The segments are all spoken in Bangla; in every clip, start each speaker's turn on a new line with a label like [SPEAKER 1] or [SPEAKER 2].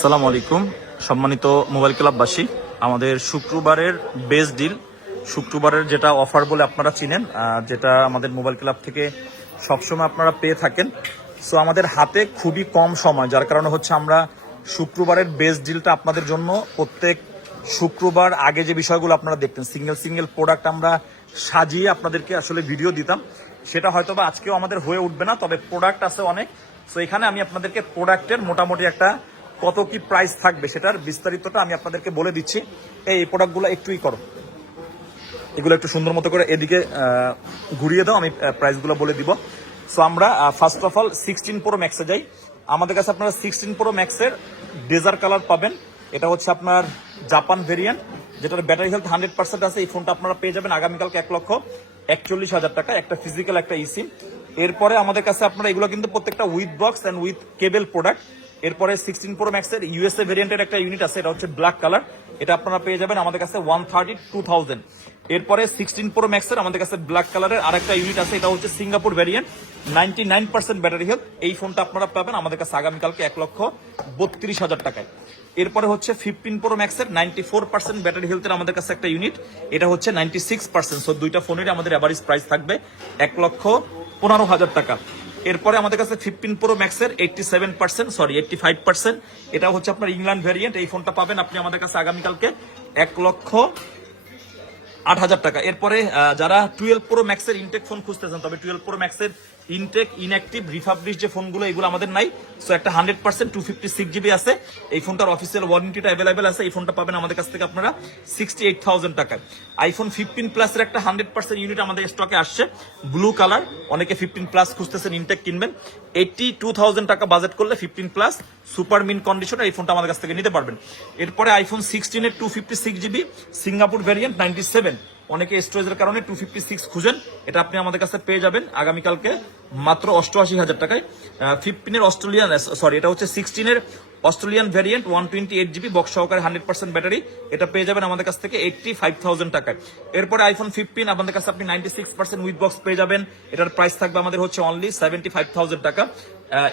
[SPEAKER 1] আসসালামু আলাইকুম। সম্মানিত মোবাইল ক্লাববাসী, আমাদের শুক্রবারের বেস্ট ডিল শুক্রবারের যেটা অফার বলে আপনারা চিনেন যেটা আমাদের মোবাইল ক্লাব থেকে সবসময় আপনারা পেয়ে থাকেন। সো আমাদের হাতে খুবই কম সময়, যার কারণে হচ্ছে আমরা শুক্রবারের বেস্ট ডিলটা আপনাদের জন্য প্রত্যেক শুক্রবার আগে যে বিষয়গুলো আপনারা দেখতেন সিঙ্গেল সিঙ্গেল প্রোডাক্ট আমরা সাজিয়ে আপনাদেরকে আসলে ভিডিও দিতাম। সেটা হয়তো বা আজকেও আমাদের হয়ে উঠবে না, তবে প্রোডাক্ট আছে অনেক। সো এখানে আমি আপনাদেরকে প্রোডাক্টের মোটামুটি একটা কত কি প্রাইস থাকবে সেটার বিস্তারিতটা আমি আপনাদেরকে বলে দিচ্ছি। এই প্রোডাক্টগুলো একটুই করো। এগুলো একটু সুন্দর মতো করে এদিকে ঘুরিয়ে দাও, আমি প্রাইসগুলো বলে দিব। সো আমরা first of all sixteen pro ম্যাক্সে যাই। আমাদের কাছে আপনারা সিক্সটিন প্রো ম্যাক্সের ডেজার কালার পাবেন। এটা হচ্ছে আপনার জাপান ভেরিয়েন্ট যেটার ব্যাটারি হেলথ হান্ড্রেড পার্সেন্ট আছে। এই ফোনটা আপনারা পেয়ে যাবেন আগামীকালকে এক লক্ষ একচল্লিশ হাজার টাকা। একটা ফিজিক্যাল একটা ইসিম এরপরে আমাদের কাছে আপনারা এগুলো কিন্তু প্রত্যেকটা with box and with cable product এরপরে সিক্সটিন প্রো ম্যাক্সের ইউএসএ ভেরিয়েন্টের একটা ইউনিট আছে, এটা হচ্ছে ব্ল্যাক কালার এটা আপনারা পেয়ে যাবেন আমাদের কাছে ওয়ান থার্টি টু থাউজেন্ড এরপরে সিক্সটিন প্রো ম্যাক্সের আমাদের কাছে ব্ল্যাক কালারের আরেকটা ইউনিট আছে, এটা হচ্ছে Singapore variant ninety nine percent battery health এই ফোনটা আপনারা পাবেন আমাদের কাছে আগামীকালকে এক লক্ষ বত্রিশ হাজার টাকায়। এরপরে হচ্ছে ফিফটিন প্রো ম্যাক্সের নাইনটি ফোর পার্সেন্ট ব্যাটারি হেলথের আমাদের কাছে একটা ইউনিট এটা হচ্ছে নাইনটি সিক্স পার্সেন্ট সো দুইটা ফোনের আমাদের অ্যাভারেজ প্রাইস থাকবে এক লক্ষ পনেরো হাজার টাকা। এরপরে আমাদের কাছে ফিফটিন প্রো ম্যাক্সের eighty seven percent sorry eighty five percent এটা হচ্ছে আপনার ইংল্যান্ড ভ্যারিয়েন্ট এই ফোনটা পাবেন আপনি আমাদের কাছে আগামীকালকে এক লক্ষ আট হাজার টাকা। এরপরে যারা টুয়েলভ প্রো ম্যাক্সের ইনটেক ফোন খুঁজতে চান তবে টুয়েলভ প্রো ম্যাক্সের ইনটেক ইনঅ্যাক্টিভ রিফাবলিশ যে ফোনগুলো এগুলো আমাদের নাই। সো একটা hundred percent two fifty six GB আছে। এই ফোনটার অফিসিয়াল ওয়ারেন্টিটা অ্যাভেলেবেল আছে। এই ফোনটা পাবেন আমাদের কাছ থেকে আপনারা সিক্সটি এইট থাউজেন্ড টাকায় আইফোন ফিফটিন প্লাসের একটা হান্ড্রেড পার্সেন্ট ইউনিট আমাদের স্টকে আসছে। ব্লু কালার অনেকে ফিফটিন প্লাস খুঁজতেছেন ইনটেক কিনবেন। এইটটি টু থাউজেন্ড টাকা বাজেট করলে fifteen plus super mint condition এই ফোনটা আমাদের কাছ থেকে নিতে পারবেন। এরপরে iPhone সিক্সটিনের two fifty six GB Singapore variant ninety seven অনেকে স্টোরেজের কারণে টু ফিফটি সিক্স খুঁজেন, এটা আপনি আমাদের কাছে পেয়ে যাবেন আগামীকালকে মাত্র অষ্টআশি হাজার টাকায়। ফিফটিনের অস্ট্রেলিয়ান সরি এটা হচ্ছে সিক্সটিনের Australian variant one twenty eight GB box সহকারে হান্ড্রেড পার্সেন্ট ব্যাটারি এটা পেয়ে যাবেন আমাদের কাছ থেকে এইটটি ফাইভ থাউজেন্ড টাকায়। এরপরে আইফোন ফিফটিন আমাদের কাছে আপনি ninety six percent with box পেয়ে যাবেন। এটার প্রাইস থাকবে আমাদের হচ্ছে অনলি সেভেন্টি ফাইভ থাউজেন্ড টাকা।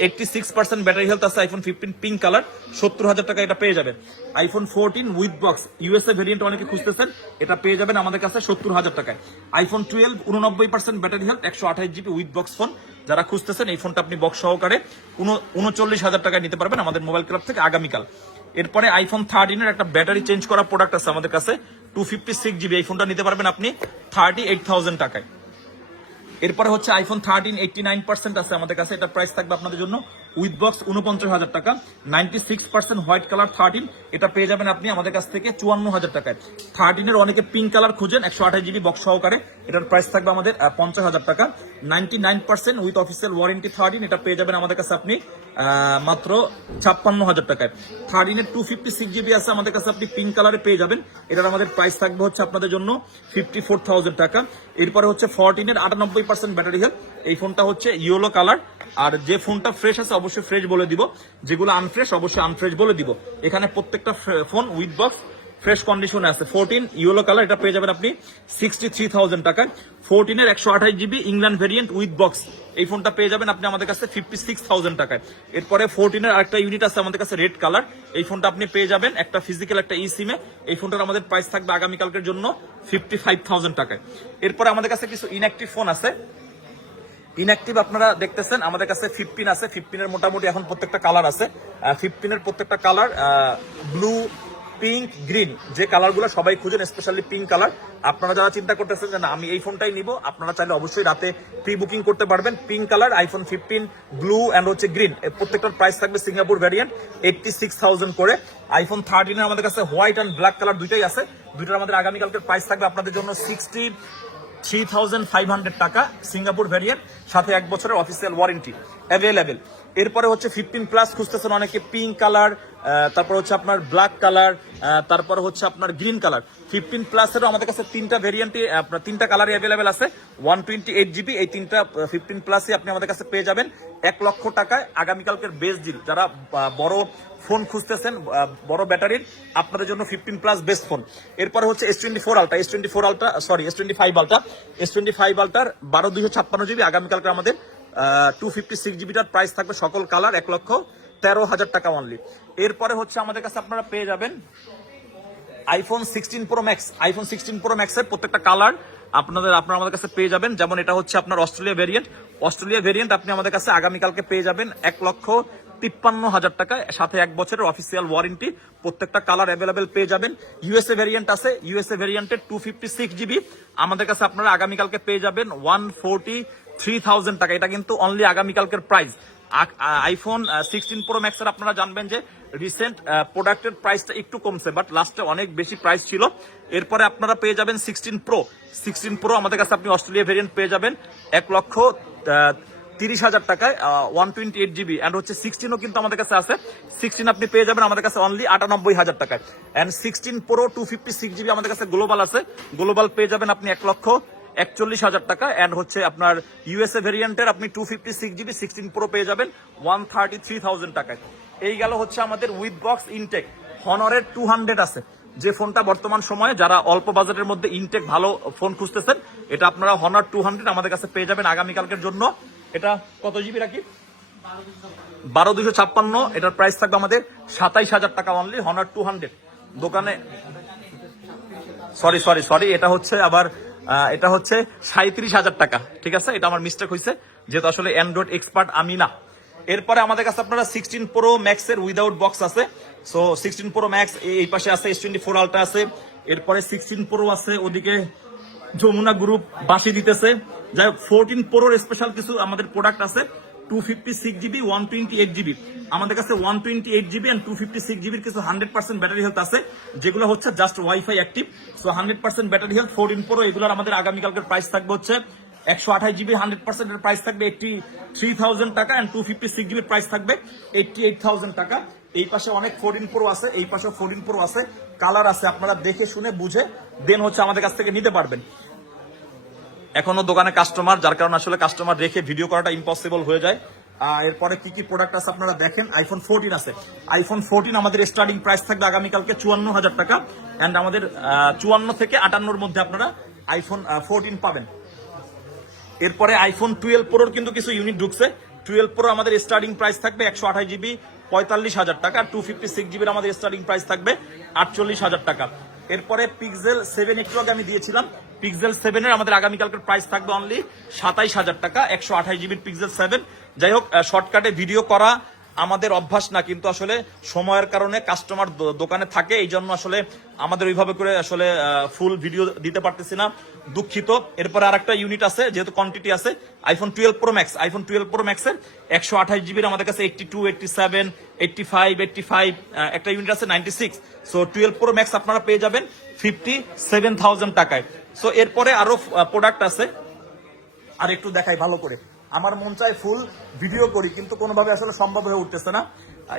[SPEAKER 1] Eighty six percent battery health আছে আইফোন ফিফটিন পিঙ্ক কালার সত্তর হাজার টাকা এটা পেয়ে যাবেন। IPhone fourteen with box USA variant অনেকে খুঁজতেছেন, এটা পেয়ে যাবেন আমাদের কাছে সত্তর হাজার টাকায়। আইফোন টুয়েলভ উননব্বই পার্সেন্ট ব্যাটারি হেলথ একশো আঠাশ জিবি উইথ বক্স ফোন যারা খুঁজতেছেন, এই ফোনটা আপনি বক্স সহকারে উনচল্লিশ হাজার টাকায় নিতে পারবেন আমাদের মোবাইল ক্লাব থেকে আগামীকাল। এরপরে আইফোন থার্টিনের একটা ব্যাটারি চেঞ্জ করা প্রোডাক্ট আছে আমাদের কাছে টু ফিফটি সিক্স জিবি এই ফোনটা নিতে পারবেন আপনি থার্টি এইট থাউজেন্ড টাকায়। এরপরে হচ্ছে iPhone thirteen eighty nine percent আছে আমাদের কাছে, এটা প্রাইস থাকবে আপনাদের জন্য উইথ বক্স উনপঞ্চাশ হাজার টাকা। Ninety six percent white colour thirteen এটা পেয়ে যাবেন আপনি আমাদের কাছ থেকে চুয়ান্ন হাজার টাকায়। থার্টিনের অনেকে পিঙ্ক কালার খুঁজেন, একশো আঠাশ জিবি বক্স সহকারে। এটার প্রাইস থাকবে আমাদের পঞ্চাশ হাজার টাকা। Ninety nine percent with official warranty thirteen এটা পেয়ে যাবেন আমাদের কাছে আপনি মাত্র ছাপ্পান্ন হাজার টাকায়। থার্টিনের টু ফিফটি সিক্স জিবি আছে, আমাদের কাছে আপনি পিঙ্ক কালারে পেয়ে যাবেন। এটার আমাদের প্রাইস থাকবে হচ্ছে আপনাদের জন্য ফিফটি ফোর থাউজেন্ড টাকা। এরপরে হচ্ছে ফোরটিনের আটানব্বই পার্সেন্ট ব্যাটারি হেলথ এই ফোনটা হচ্ছে ইয়েলো কালার আর যে ফোনটা ফ্রেশ আছে অবশ্যই ফ্রেশ বলে দিব। যেগুলো আনফ্রেশ অবশ্যই আনফ্রেশ বলে দিব। এখানে প্রত্যেকটা ফোন উইথ বক্স ফ্রেশ কন্ডিশনে আছে। ফোরটিন ইয়েলো কালার এটা পেয়ে যাবেন আপনি সিক্সটি থ্রি থাউজেন্ড টাকায় ফোরটিনের একশো আঠাশ GB England variant with box এই ফোনটা পেয়ে যাবেন আপনি আমাদের কাছে ফিফটি সিক্স থাউজেন্ড টাকায়। এরপরে ফোরটিনের আরেকটা ইউনিট আছে আমাদের কাছে রেড কালার এই ফোনটা আপনি পেয়ে যাবেন একটা ফিজিক্যাল একটা ই সিমে এই ফোনটার আমাদের প্রাইস থাকবে আগামীকালকের জন্য ফিফটি ফাইভ থাউজেন্ড টাকায়। এরপরে আমাদের কাছে কিছু ইনঅ্যাক্টিভ ফোন আছে। ইনঅ্যাক্টিভ আপনারা দেখতেছেন, আমাদের কাছে ফিফটিন আছে ফিফটিনের মোটামুটি এখন প্রত্যেকটা কালার আছে। ফিফটিনের প্রত্যেকটা কালার ব্লু পিঙ্ক গ্রিন যে কালারগুলো সবাই খুঁজেন স্পেশালি পিঙ্ক কালার আপনারা যারা চিন্তা করতেছেন যে না, আমি এই ফোনটাই নিব, আপনারা চাইলে অবশ্যই রাতে প্রি বুকিং করতে পারবেন। Pink colour iPhone fifteen blue and হচ্ছে গ্রিন প্রত্যেকটার প্রাইস থাকবে Singapore variant eighty six thousand করে আইফোন থার্টিনের আমাদের কাছে হোয়াইট অ্যান্ড ব্ল্যাক কালার দুইটাই আছে। দুইটার আমাদের আগামীকালকে প্রাইস থাকবে আপনাদের জন্য sixty three thousand five hundred টাকা সিঙ্গাপুর ভ্যারিয়েন্ট, সাথে এক বছরের অফিসিয়াল ওয়ারেন্টি অ্যাভেলেবেল এরপরে হচ্ছে ফিফটিন প্লাস খুঁজতেছেন অনেকে পিঙ্ক কালার তারপর হচ্ছে আপনার ব্ল্যাক কালার তারপর হচ্ছে আপনার গ্রিন কালার ফিফটিন প্লাসেরও আমাদের কাছে তিনটা ভেরিয়েন্টই আপনার তিনটা কালারই অ্যাভেলেবেল আছে। ওয়ান টোয়েন্টি এইট জিবি এই তিনটা ফিফটিন প্লাসই আপনি আমাদের কাছে পেয়ে যাবেন এক লক্ষ টাকায় আগামীকালকের বেস্ট ডিল যারা বড় ফোন খুঁজতেছেন বড় ব্যাটারির আপনাদের জন্য ফিফটিন প্লাস বেস্ট ফোন এরপরে হচ্ছে S twenty four ultra S twenty four ultra sorry S twenty five ultra S twenty five আলটার বারো দুইশো ছাপ্পান্ন জিবি আগামীকালকে আমাদের টু ফিফটি সিক্স জিবিটার প্রাইস থাকবে সকল কালার এক লক্ষ। তেরো হাজার টাকা অনলি এরপরে হচ্ছে আমাদের কাছে আপনারা পেয়ে যাবেন iPhone sixteen pro max iPhone sixteen pro ম্যাক্সের প্রত্যেকটা কালার আপনাদের, আপনারা আমাদের কাছে পেয়ে যাবেন। যেমন এটা হচ্ছে আপনার অস্ট্রেলিয়া ভেরিয়েন্ট অস্ট্রেলিয়া ভেরিয়েন্ট আপনি আমাদের কাছে আগামীকালকে পেয়ে যাবেন এক লক্ষ তিপ্পান্ন হাজার টাকা সাথে এক বছরের অফিসিয়াল ওয়ারেন্টি প্রত্যেকটা কালার অ্যাভেলেবেল পেয়ে যাবেন। ইউএসএ ভেরিয়েন্ট আছে। ইউএসএ ভেরিয়েন্টের টু ফিফটি সিক্স জিবি আমাদের কাছে আপনারা আগামীকালকে পেয়ে যাবেন ওয়ান ফোরটি থ্রি থাউজেন্ড টাকা। এটা কিন্তু অনলি আগামীকালকের প্রাইস আইফোন সিক্সটিন প্রো ম্যাক্সের আপনারা জানবেন যে রিসেন্ট প্রোডাক্টের প্রাইসটা একটু কমছে বাট লাস্টে অনেক বেশি প্রাইস ছিল। এরপরে আপনারা পেয়ে যাবেন সিক্সটিন প্রো সিক্সটিন প্রো আমাদের কাছে আপনি অস্ট্রেলিয়া ভেরিয়েন্ট পেয়ে যাবেন এক লক্ষ তিরিশ হাজার টাকায় one twenty eight GB and হচ্ছে সিক্সটিনও কিন্তু আমাদের কাছে আছে। সিক্সটিন আপনি পেয়ে যাবেন আমাদের কাছে অনলি আটানব্বই হাজার টাকায়। And sixteen pro two fifty six GB আমাদের কাছে গ্লোবাল আছে। গ্লোবাল পেয়ে যাবেন আপনি এক লক্ষ একচল্লিশ হাজার টাকা অ্যান্ড হচ্ছে আপনার ইউএসএ ভেরিয়েন্টের আপনি two fifty six GB sixteen pro পেয়ে যাবেন ওয়ান থার্টি থ্রি থাউজেন্ড টাকায়। এই গেল হচ্ছে আমাদের উইথ বক্স ইনটেক হনরের টু হান্ড্রেড আছে। যে ফোনটা বর্তমান সময়ে যারা অল্প বাজেটের মধ্যে ইনটেক ভালো ফোন খুঁজতেছেন, এটা আপনারা হনার টু হান্ড্রেড আমাদের কাছে পেয়ে যাবেন আগামীকালকের জন্য। এটা কত জিবি রাখি বারো দুশো ছাপ্পান্ন, এটার প্রাইস থাকবে আমাদের সাতাইশ হাজার টাকা অনলি হনার টু হান্ড্রেড দোকানে সরি সরি সরি এটা হচ্ছে আবার এটা হচ্ছে সাঁত্রিশ হাজার টাকা, ঠিক আছে? এটা আমার মিস্টেক হয়েছে যেহেতু আসলে অ্যান্ড্রয়েড এক্সপার্ট আমি না। এরপরে আমাদের কাছে আপনারা সিক্সটিন প্রো ম্যাক্স এর উইদাউট বক্স আছে। সো সিক্সটিন প্রো ম্যাক্স এই পাশে আছে এস টোয়েন্টি ফোর আলটা আছে। এরপরে সিক্সটিন প্রো আছে, ওদিকে যমুনা গ্রুপ বাসি দিতেছে। যাই হোক ফোরটিন প্রোর স্পেশাল কিছু আমাদের প্রোডাক্ট আছে। Two fifty six GB one twenty eight GB আমাদের কাছে one twenty eight GB and two fifty six জিবির কিছু হান্ড্রেড পার্সেন্ট ব্যাটারি হেলথ আছে, যেগুলো হচ্ছে just wifi active so hundred percent battery health fourteen pro এগুলোর আমাদের আগামীকালকের প্রাইস থাকবে হচ্ছে একশো আঠাশ জিবি হান্ড্রেড পার্সেন্টের প্রাইস থাকবে এইটটি থ্রি থাউজেন্ড টাকা অ্যান্ড টু ফিফটি সিক্স জিবির প্রাইস থাকবে এইটটি এইট থাউজেন্ড টাকা। এই পাশে অনেক ফোরটিন প্রো আছে, এই পাশে ফোরটিন প্রো আছে। কালার আছে, আপনারা দেখে শুনে বুঝে দেন হচ্ছে আমাদের কাছ থেকে নিতে পারবেন। এখনও দোকানে কাস্টমার যার কারণে আসলে কাস্টমার রেখে ভিডিও করাটা ইম্পসিবল হয়ে যায়। এরপরে কি কি প্রোডাক্ট আছে আপনারা দেখেন? আইফোন ফোরটিন আছে। আইফোন ফোরটিন আমাদের স্টার্টিং প্রাইস থাকবে আগামীকালকে চুয়ান্ন হাজার টাকা। অ্যান্ড আমাদের চুয়ান্ন থেকে আটান্নর মধ্যে আপনারা আইফোন ফোরটিন পাবেন। এরপরে আইফোন টুয়েলভ প্রোর কিন্তু কিছু ইউনিট ঢুকছে। টুয়েলভ প্রো আমাদের স্টার্টিং প্রাইস থাকবে একশো আঠাশ জিবি পঁয়তাল্লিশ হাজার টাকা। টু ফিফটি সিক্স জিবির আমাদের স্টার্টিং প্রাইস থাকবে আটচল্লিশ হাজার টাকা। এরপরে পিক্সেল সেভেন একটু আগে আমি দিয়েছিলাম। পিক্সেল সেভেনের আমাদের আগামীকালকের প্রাইস থাকবে অনলি সাতাইশ হাজার টাকা, একশো আঠাশ জিবির পিক্সেল সেভেন যাই হোক শর্টকাটে ভিডিও করা আমাদের অভ্যাস না, কিন্তু আসলে সময়ের কারণে কাস্টমার দোকানে থাকে এই জন্য আসলে আমাদের ওইভাবে করে আসলে ফুল ভিডিও দিতে পারতেছি না। দুঃখিত। এরপরে আরেকটা ইউনিট আছে, যেহেতু কোয়ান্টিটি আছে iPhone twelve pro max iPhone twelve pro ম্যাক্সের একশো আঠাশ জিবির আমাদের কাছে eighty two eighty seven eighty five eighty five একটা ইউনিট আছে ninety six so twelve pro max আপনারা পেয়ে যাবেন ফিফটি সেভেন থাউজেন্ড টাকায়। সো এরপরে আরও প্রোডাক্ট আছে। আর একটু দেখাই ভালো করে। আমার মন চায় ফুল ভিডিও করি, কিন্তু কোনোভাবে আসলে সম্ভব হয়ে উঠতেছে না।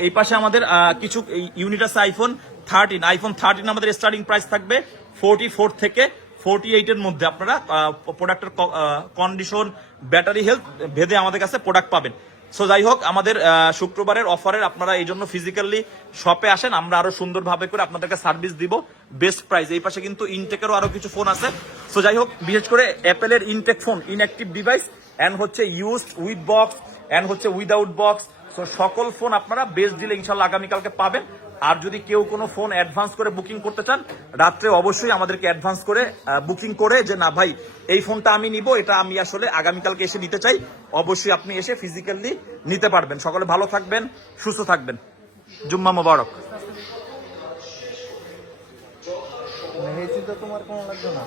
[SPEAKER 1] এই পাশে আমাদের কিছু ইউনিট আছে আইফোন থার্টিন আইফোন থার্টিন আমাদের স্টার্টিং প্রাইস থাকবে ফোরটি ফোর থেকে ফোরটি এইটের মধ্যে। আপনারা প্রোডাক্টের কন্ডিশন ব্যাটারি হেলথ ভেদে আমাদের কাছে প্রোডাক্ট পাবেন। সো যাই হোক, আমাদের শুক্রবারের অফারের আপনারা এই জন্য ফিজিক্যালি শপে আসেন, আমরা আরও সুন্দরভাবে করে আপনাদেরকে সার্ভিস দিব বেস্ট প্রাইস এই পাশে কিন্তু ইনটেকেরও আরও কিছু ফোন আছে। সো যাই হোক, বিশেষ করে অ্যাপেলের intact phone inactive device and হচ্ছে ইউজড উইথ বক্স অ্যান্ড হচ্ছে উইদাউট বক্স সো সকল ফোন আপনারা বেস্ট ডিলে ইনশাল্লাহ আগামীকালকে পাবেন। আর যদি কেউ কোনো ফোন অ্যাডভান্স করে বুকিং করতে চান, রাত্রে অবশ্যই আমাদেরকে অ্যাডভান্স করে বুকিং করে যে, না ভাই, এই ফোনটা আমি নিব, এটা আমি আসলে আগামীকালকে এসে নিতে চাই। অবশ্যই আপনি এসে ফিজিক্যালি নিতে পারবেন। সকলে ভালো থাকবেন, সুস্থ থাকবেন। জুম্মা মোবারক।
[SPEAKER 2] তোমার লাগবে না?